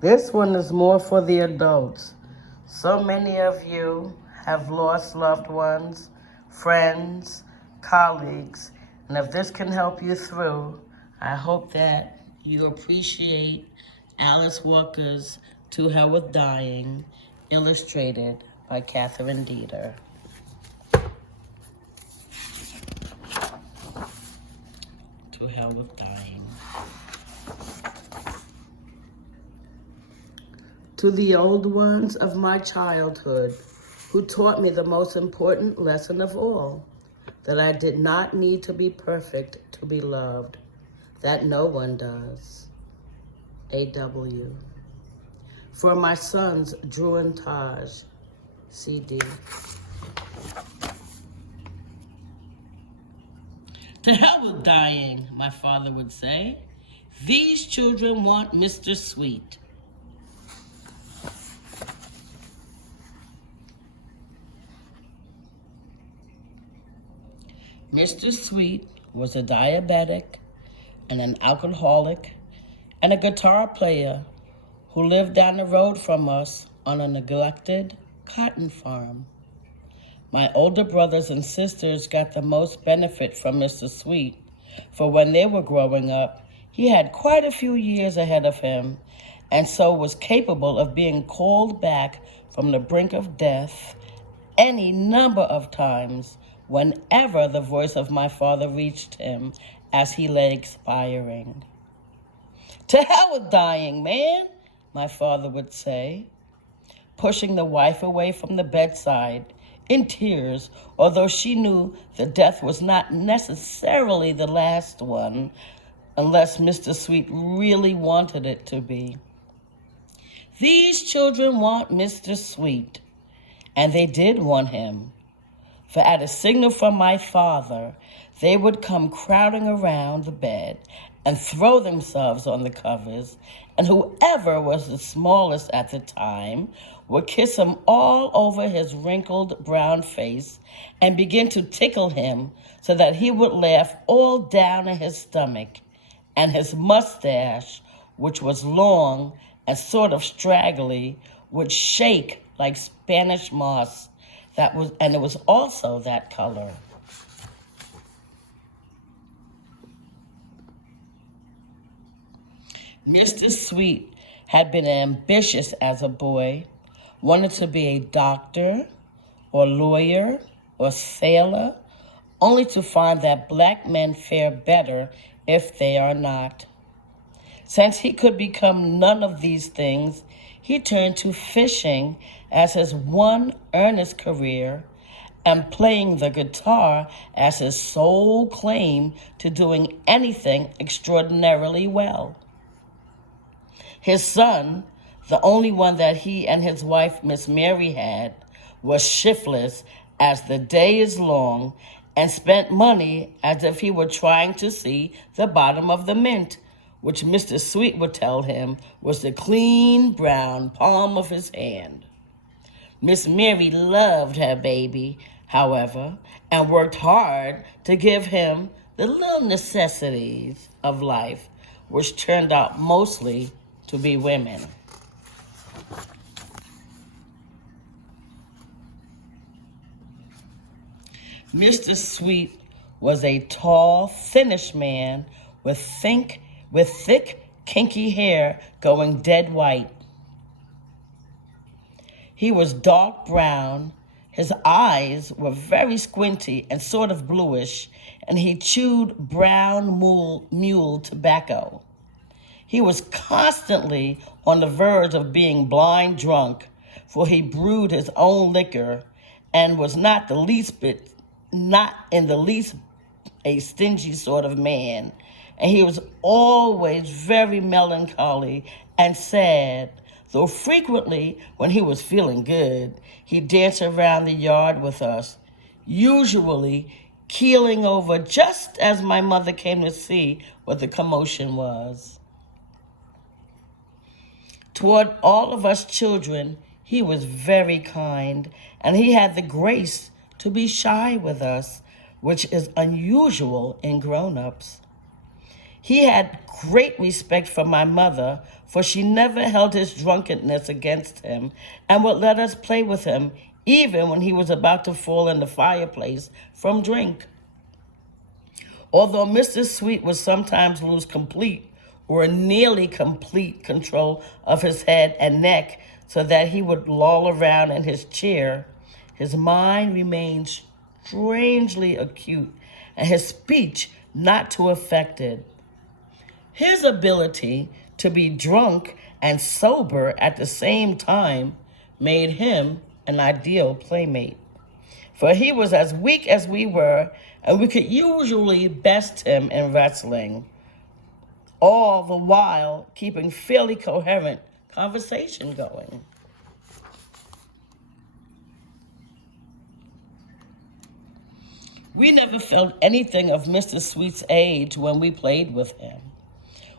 This one is more for the adults. So many of you have lost loved ones, friends, colleagues, and if this can help you through, I hope that you appreciate Alice Walker's To Hell with Dying, illustrated by Catherine Dieter. To Hell with Dying. To the old ones of my childhood, who taught me the most important lesson of all, that I did not need to be perfect to be loved, that no one does. A.W. For my sons, Drew and Taj, C.D. To hell with dying, my father would say. These children want Mr. Sweet. Mr. Sweet was a diabetic and an alcoholic and a guitar player who lived down the road from us on a neglected cotton farm. My older brothers and sisters got the most benefit from Mr. Sweet, for when they were growing up, he had quite a few years ahead of him, and so was capable of being called back from the brink of death any number of times whenever the voice of my father reached him as he lay expiring. To hell with dying, man, my father would say, pushing the wife away from the bedside in tears, although she knew the death was not necessarily the last one, unless Mr. Sweet really wanted it to be. These children want Mr. Sweet, and they did want him. For at a signal from my father, they would come crowding around the bed and throw themselves on the covers, and whoever was the smallest at the time would kiss him all over his wrinkled brown face and begin to tickle him so that he would laugh all down in his stomach, and his mustache, which was long and sort of straggly, would shake like Spanish moss. And it was also that color. Mr. Sweet had been ambitious as a boy, wanted to be a doctor or lawyer or sailor, only to find that black men fare better if they are not. Since he could become none of these things, he turned to fishing as his one earnest career and playing the guitar as his sole claim to doing anything extraordinarily well. His son, the only one that he and his wife, Miss Mary, had, was shiftless as the day is long and spent money as if he were trying to see the bottom of the mint, which Mr. Sweet would tell him was the clean brown palm of his hand. Miss Mary loved her baby, however, and worked hard to give him the little necessities of life, which turned out mostly to be women. Mr. Sweet was a tall, thinnish man with thick, kinky hair going dead white. He was dark brown, his eyes were very squinty and sort of bluish, and he chewed brown mule tobacco. He was constantly on the verge of being blind drunk, for he brewed his own liquor and was not in the least a stingy sort of man. And he was always very melancholy and sad, though frequently, when he was feeling good, he'd dance around the yard with us, usually keeling over just as my mother came to see what the commotion was. Toward all of us children, he was very kind, and he had the grace to be shy with us, which is unusual in grown-ups. He had great respect for my mother, for she never held his drunkenness against him and would let us play with him even when he was about to fall in the fireplace from drink. Although Mr. Sweet would sometimes lose complete or nearly complete control of his head and neck so that he would loll around in his chair, his mind remained strangely acute and his speech not too affected. His ability to be drunk and sober at the same time made him an ideal playmate, for he was as weak as we were, and we could usually best him in wrestling, all the while keeping fairly coherent conversation going. We never felt anything of Mr. Sweet's age when we played with him.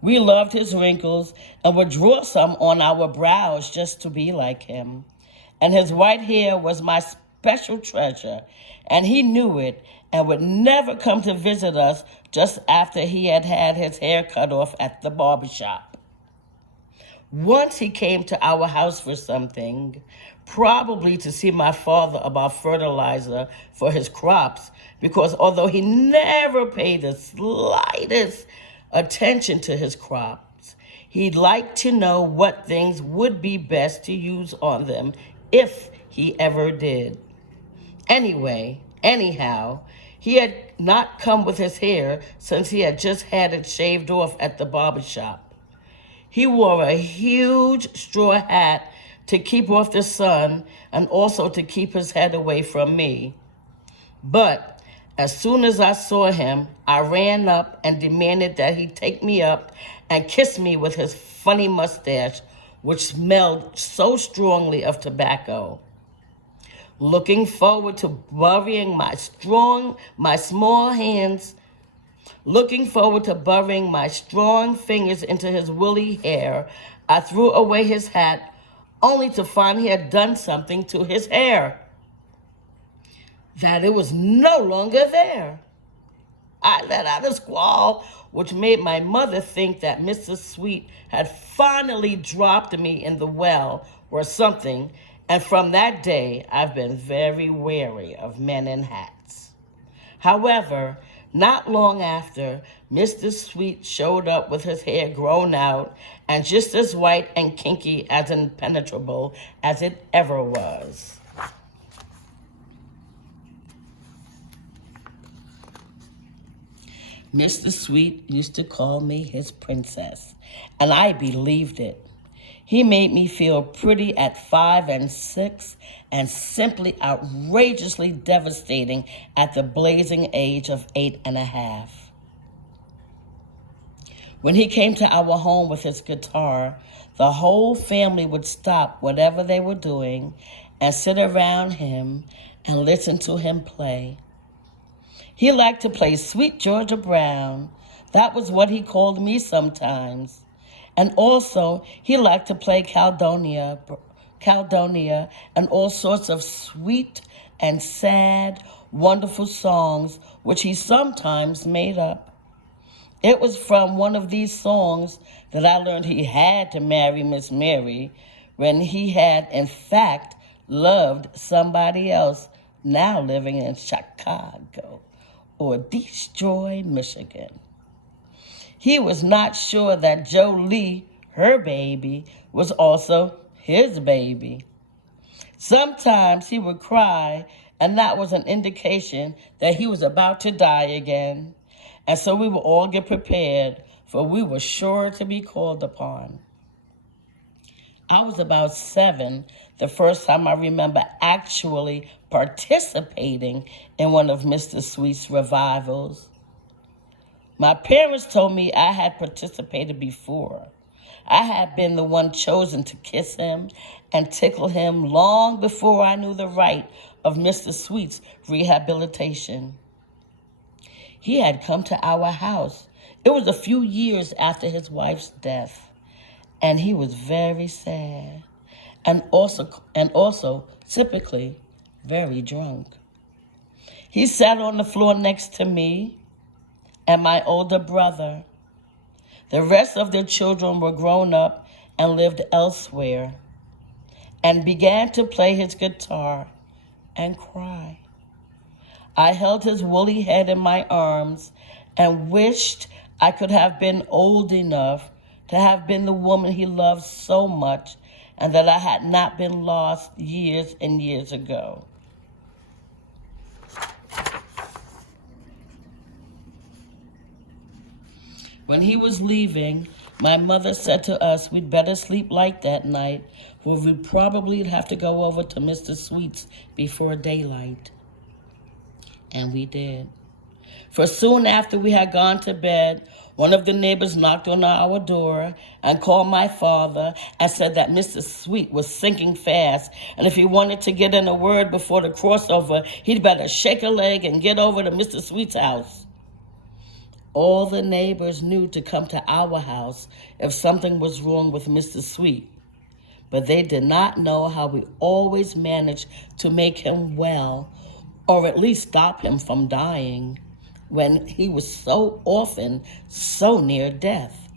We loved his wrinkles and would draw some on our brows just to be like him. And his white hair was my special treasure, and he knew it and would never come to visit us just after he had had his hair cut off at the barbershop. Once he came to our house for something, probably to see my father about fertilizer for his crops, because although he never paid the slightest attention to his crops, he'd like to know what things would be best to use on them if he ever did. Anyhow, he had not come with his hair since he had just had it shaved off at the barber shop. He wore a huge straw hat to keep off the sun and also to keep his head away from me. But as soon as I saw him, I ran up and demanded that he take me up and kiss me with his funny mustache, which smelled so strongly of tobacco. Looking forward to burying my strong fingers into his woolly hair, I threw away his hat, only to find he had done something to his hair, that it was no longer there. I let out a squall, which made my mother think that Mr. Sweet had finally dropped me in the well or something, and from that day, I've been very wary of men in hats. However, not long after, Mr. Sweet showed up with his hair grown out and just as white and kinky as impenetrable as it ever was. Mr. Sweet used to call me his princess, and I believed it. He made me feel pretty at 5 and 6 and simply outrageously devastating at the blazing age of 8.5. When he came to our home with his guitar, the whole family would stop whatever they were doing and sit around him and listen to him play. He liked to play Sweet Georgia Brown. That was what he called me sometimes. And also, he liked to play Caledonia, and all sorts of sweet and sad, wonderful songs, which he sometimes made up. It was from one of these songs that I learned he had to marry Miss Mary when he had, in fact, loved somebody else now living in Chicago or Detroit, Michigan. He was not sure that Jolie, her baby, was also his baby. Sometimes he would cry, and that was an indication that he was about to die again. And so we would all get prepared, for we were sure to be called upon. I was about 7 the first time I remember actually participating in one of Mr. Sweet's revivals. My parents told me I had participated before. I had been the one chosen to kiss him and tickle him long before I knew the rite of Mr. Sweet's rehabilitation. He had come to our house. It was a few years after his wife's death, and he was very sad and also typically very drunk. He sat on the floor next to me and my older brother, The rest of their children were grown up and lived elsewhere, and began to play his guitar and cry. I held his woolly head in my arms and wished I could have been old enough to have been the woman he loved so much, and that I had not been lost years and years ago. When he was leaving, my mother said to us we'd better sleep light that night, for we'd probably have to go over to Mr. Sweet's before daylight. And we did. For soon after we had gone to bed, one of the neighbors knocked on our door and called my father and said that Mr. Sweet was sinking fast, and if he wanted to get in a word before the crossover, he'd better shake a leg and get over to Mr. Sweet's house. All the neighbors knew to come to our house if something was wrong with Mr. Sweet, but they did not know how we always managed to make him well, or at least stop him from dying, when he was so often so near death.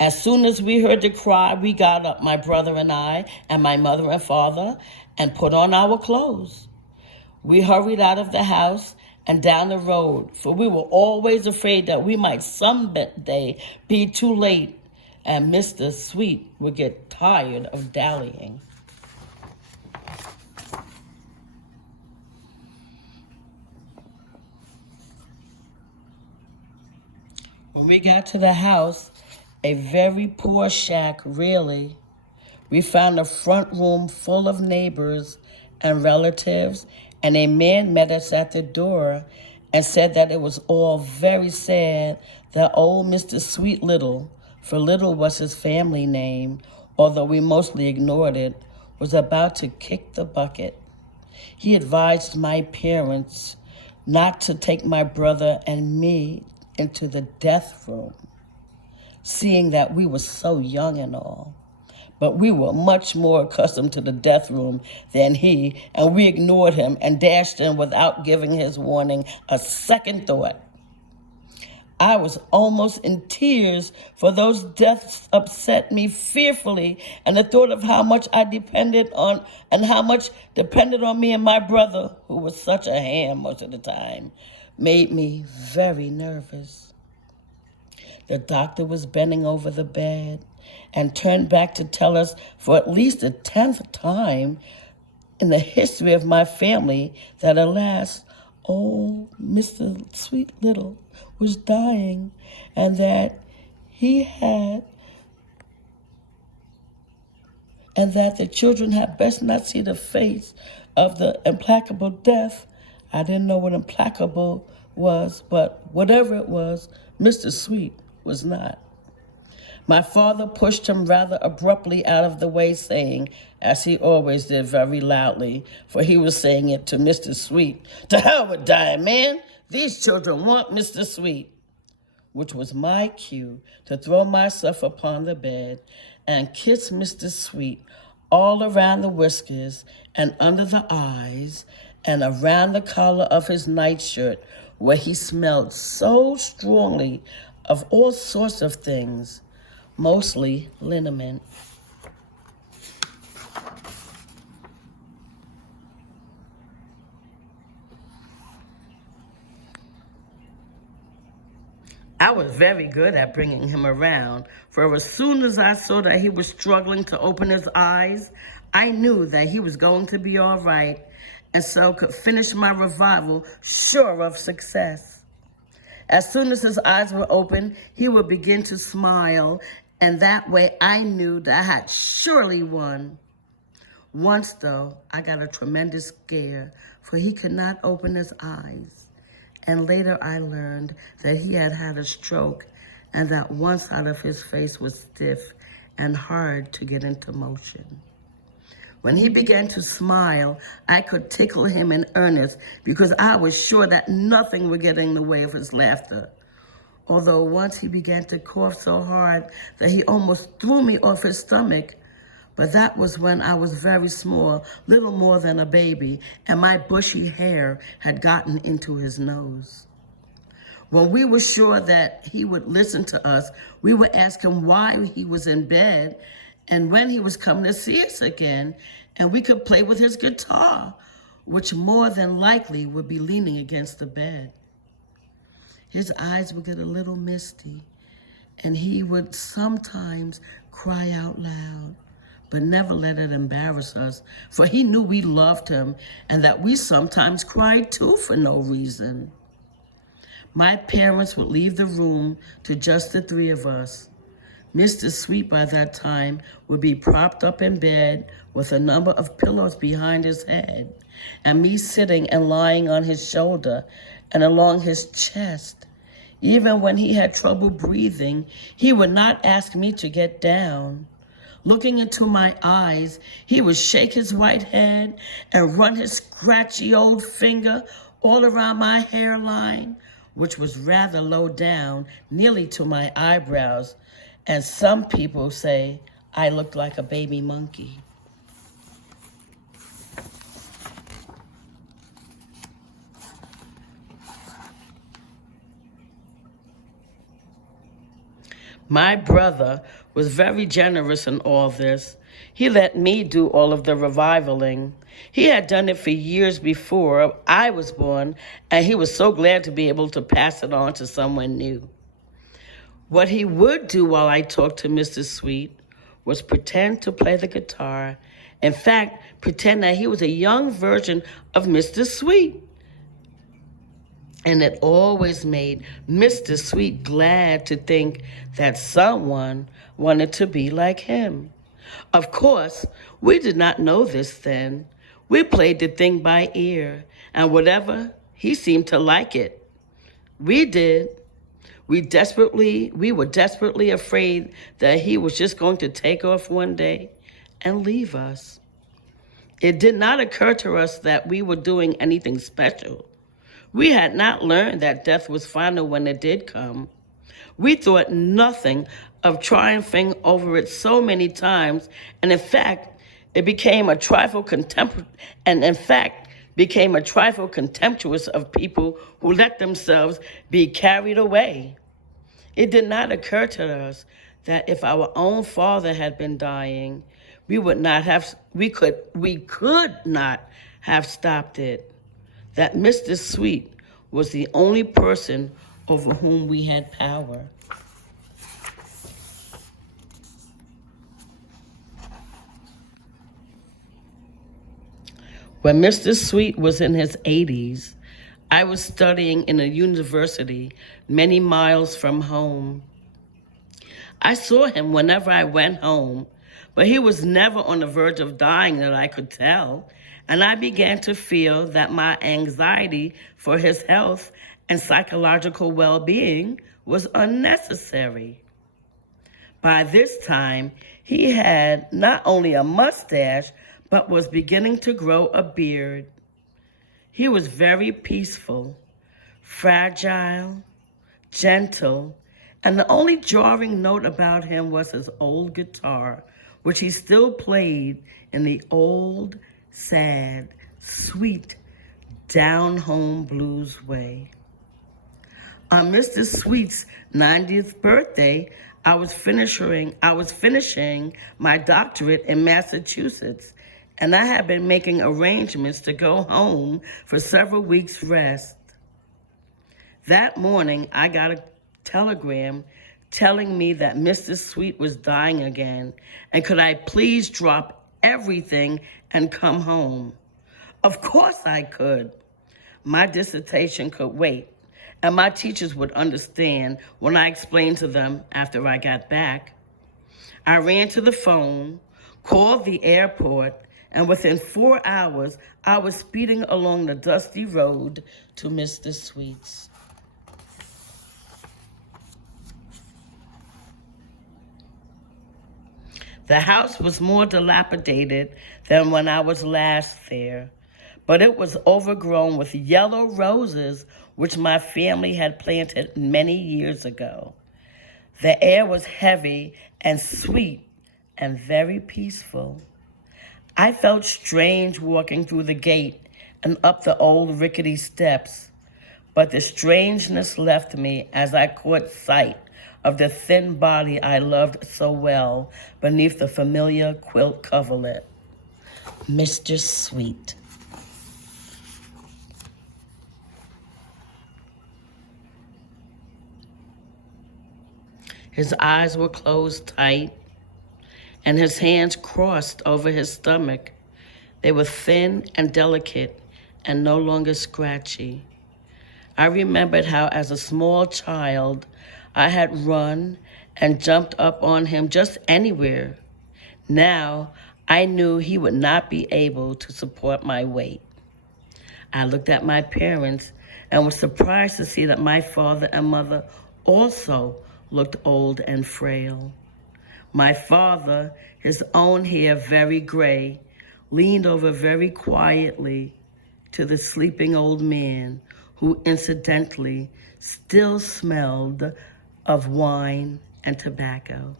As soon as we heard the cry, we got up, my brother and I, and my mother and father, and put on our clothes. We hurried out of the house and down the road, for we were always afraid that we might someday be too late and Mr. Sweet would get tired of dallying. When we got to the house, a very poor shack, really, we found a front room full of neighbors and relatives, and a man met us at the door and said that it was all very sad that old Mr. Sweet Little, for Little was his family name, although we mostly ignored it, was about to kick the bucket. He advised my parents not to take my brother and me into the death room, seeing that we were so young and all. But we were much more accustomed to the death room than he, and we ignored him and dashed in without giving his warning a second thought. I was almost in tears, for those deaths upset me fearfully, and the thought of how much I depended on and how much depended on me and my brother, who was such a ham most of the time, made me very nervous. The doctor was bending over the bed and turned back to tell us for at least the 10th time in the history of my family that alas, old Mr. Sweet Little was dying, and that the children had best not see the face of the implacable death. I didn't know what implacable was, but whatever it was, Mr. Sweet was not. My father pushed him rather abruptly out of the way, saying, as he always did very loudly, for he was saying it to Mr. Sweet, "To hell with dying, man. These children want Mr. Sweet," which was my cue to throw myself upon the bed and kiss Mr. Sweet all around the whiskers and under the eyes and around the collar of his nightshirt, where he smelled so strongly of all sorts of things, mostly liniment. I was very good at bringing him around, for as soon as I saw that he was struggling to open his eyes, I knew that he was going to be all right, and so could finish my revival sure of success. As soon as his eyes were open, he would begin to smile, and that way I knew that I had surely won. Once, though, I got a tremendous scare, for he could not open his eyes. And later I learned that he had had a stroke and that one side of his face was stiff and hard to get into motion. When he began to smile, I could tickle him in earnest because I was sure that nothing would get in the way of his laughter. Although once he began to cough so hard that he almost threw me off his stomach, but that was when I was very small, little more than a baby, and my bushy hair had gotten into his nose. When we were sure that he would listen to us, we would ask him why he was in bed and when he was coming to see us again, and we could play with his guitar, which more than likely would be leaning against the bed. His eyes would get a little misty, and he would sometimes cry out loud, but never let it embarrass us, for he knew we loved him and that we sometimes cried too for no reason. My parents would leave the room to just the three of us. Mr. Sweet by that time would be propped up in bed with a number of pillows behind his head, and me sitting and lying on his shoulder and along his chest. Even when he had trouble breathing, he would not ask me to get down. Looking into my eyes, he would shake his white head and run his scratchy old finger all around my hairline, which was rather low down, nearly to my eyebrows, and some people say I looked like a baby monkey. My brother was very generous in all this. He let me do all of the revivaling. He had done it for years before I was born, and he was so glad to be able to pass it on to someone new. What he would do while I talked to Mr. Sweet was pretend to play the guitar. In fact, pretend that he was a young version of Mr. Sweet. And it always made Mr. Sweet glad to think that someone wanted to be like him. Of course, we did not know this then. We played the thing by ear, and whatever, he seemed to like it. We did. We were desperately afraid that he was just going to take off one day and leave us. It did not occur to us that we were doing anything special. We had not learned that death was final when it did come. We thought nothing of triumphing over it so many times, and in fact, became a trifle contemptuous of people who let themselves be carried away. It did not occur to us that if our own father had been dying, we could not have stopped it. That Mr. Sweet was the only person over whom we had power. When Mr. Sweet was in his 80s, I was studying in a university many miles from home. I saw him whenever I went home, but he was never on the verge of dying that I could tell, and I began to feel that my anxiety for his health and psychological well-being was unnecessary. By this time, he had not only a mustache, but was beginning to grow a beard. He was very peaceful, fragile, gentle, and the only jarring note about him was his old guitar, which he still played in the old, sad, sweet, down-home blues way. On Mr. Sweet's 90th birthday, I was finishing my doctorate in Massachusetts, and I had been making arrangements to go home for several weeks' rest. That morning, I got a telegram telling me that Mr. Sweet was dying again, and could I please drop everything and come home? Of course I could. My dissertation could wait, and my teachers would understand when I explained to them after I got back. I ran to the phone, called the airport, and within 4 hours, I was speeding along the dusty road to Mr. Sweet's. The house was more dilapidated than when I was last there, but it was overgrown with yellow roses which my family had planted many years ago. The air was heavy and sweet and very peaceful. I felt strange walking through the gate and up the old rickety steps, but the strangeness left me as I caught sight of the thin body I loved so well beneath the familiar quilt coverlet. Mr. Sweet. His eyes were closed tight, and his hands crossed over his stomach. They were thin and delicate and no longer scratchy. I remembered how, as a small child, I had run and jumped up on him just anywhere. Now, I knew he would not be able to support my weight. I looked at my parents and was surprised to see that my father and mother also looked old and frail. My father, his own hair very gray, leaned over very quietly to the sleeping old man, who incidentally still smelled of wine and tobacco,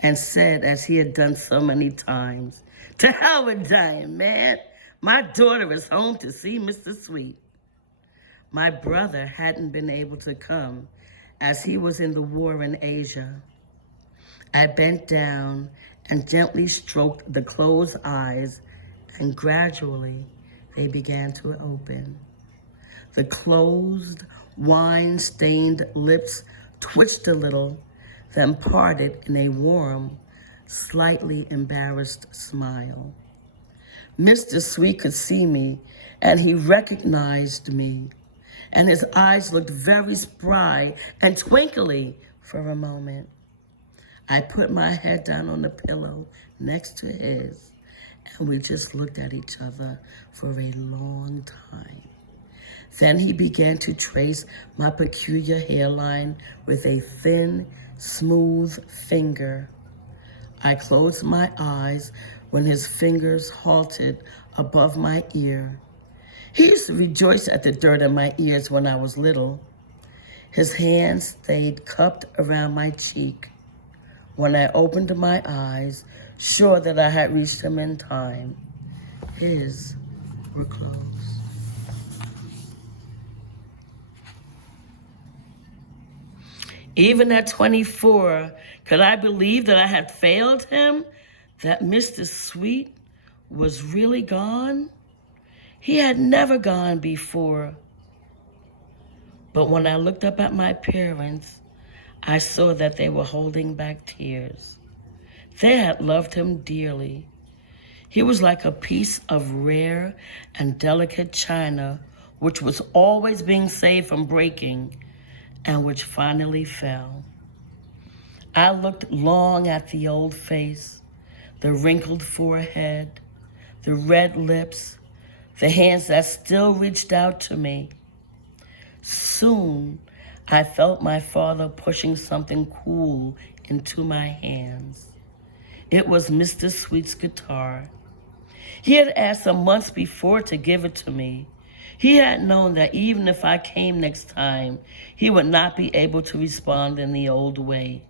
and said, as he had done so many times, "To hell with dying, man. My daughter is home to see Mr. Sweet." My brother hadn't been able to come as he was in the war in Asia. I bent down and gently stroked the closed eyes, and gradually they began to open. The closed, wine-stained lips twitched a little, then parted in a warm, slightly embarrassed smile. Mr. Sweet could see me, and he recognized me, and his eyes looked very spry and twinkly for a moment. I put my head down on the pillow next to his, and we just looked at each other for a long time. Then he began to trace my peculiar hairline with a thin, smooth finger. I closed my eyes when his fingers halted above my ear. He used to rejoice at the dirt in my ears when I was little. His hands stayed cupped around my cheek. When I opened my eyes, sure that I had reached him in time, his were closed. Even at 24, could I believe that I had failed him? That Mr. Sweet was really gone? He had never gone before. But when I looked up at my parents, I saw that they were holding back tears. They had loved him dearly. He was like a piece of rare and delicate china, which was always being saved from breaking, and which finally fell. I looked long at the old face, the wrinkled forehead, the red lips, the hands that still reached out to me. Soon, I felt my father pushing something cool into my hands. It was Mr. Sweet's guitar. He had asked some months before to give it to me. He had known that even if I came next time, he would not be able to respond in the old way.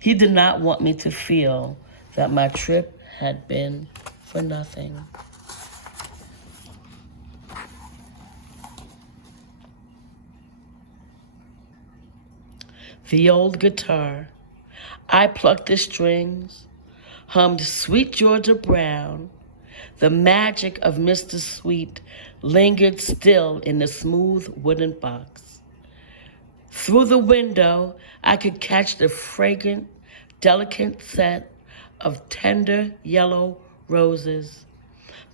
He did not want me to feel that my trip had been for nothing. The old guitar. I plucked the strings, hummed Sweet Georgia Brown. The magic of Mr. Sweet lingered still in the smooth wooden box. Through the window, I could catch the fragrant, delicate scent of tender yellow roses.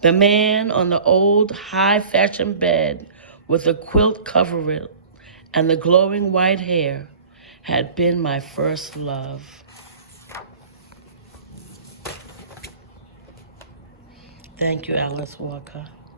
The man on the old high-fashioned bed with the quilt coverlet and the glowing white hair had been my first love. Thank you, Alice Walker.